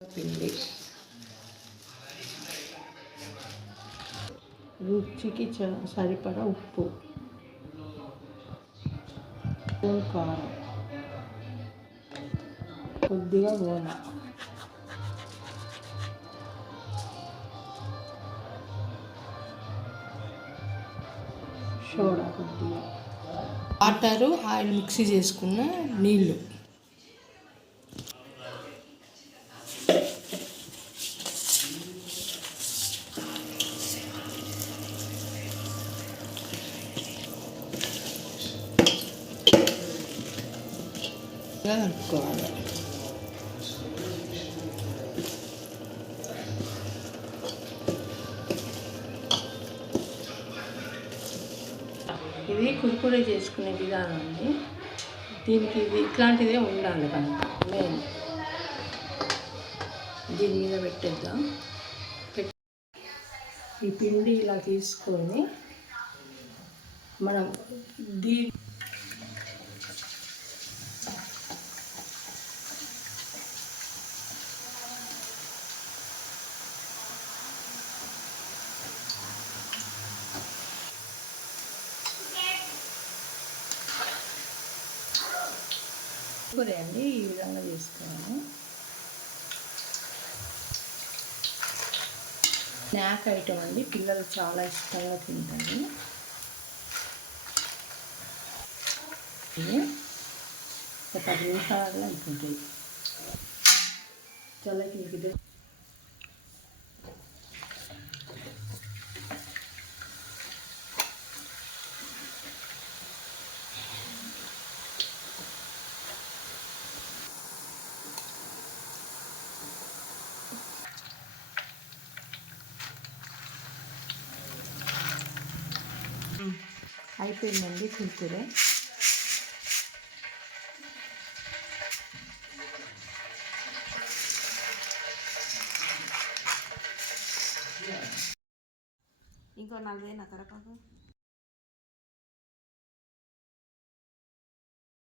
పిండి, రుచికి సరిపడా ఉప్పు, కారం, కొద్దిగా నూనె, సోడా కొద్దిగా, వాటరు, ఆయిల్ మిక్సీ చేసుకున్న నీళ్ళు. కలుపుకోవాలి. ఇది కురుకురే చేసుకునే విధానం అండి. దీనికి ఇది ఇట్లాంటిదే ఉండాలి కనుక మెయిన్. దీని మీద పెట్టేద్దాం. ఈ పిండి ఇలా తీసుకొని మనం కూర అండి ఈ విధంగా చేసుకోవాలి. స్నాక్ ఐటమ్ అండి, పిల్లలు చాలా ఇష్టంగా తింటారు. ఒక 10 నిమిషాలు అయిపోతాయి. చల్లకి అయిపోయిందండి కుర్కురే. ఇంకో 4 కరపాకు.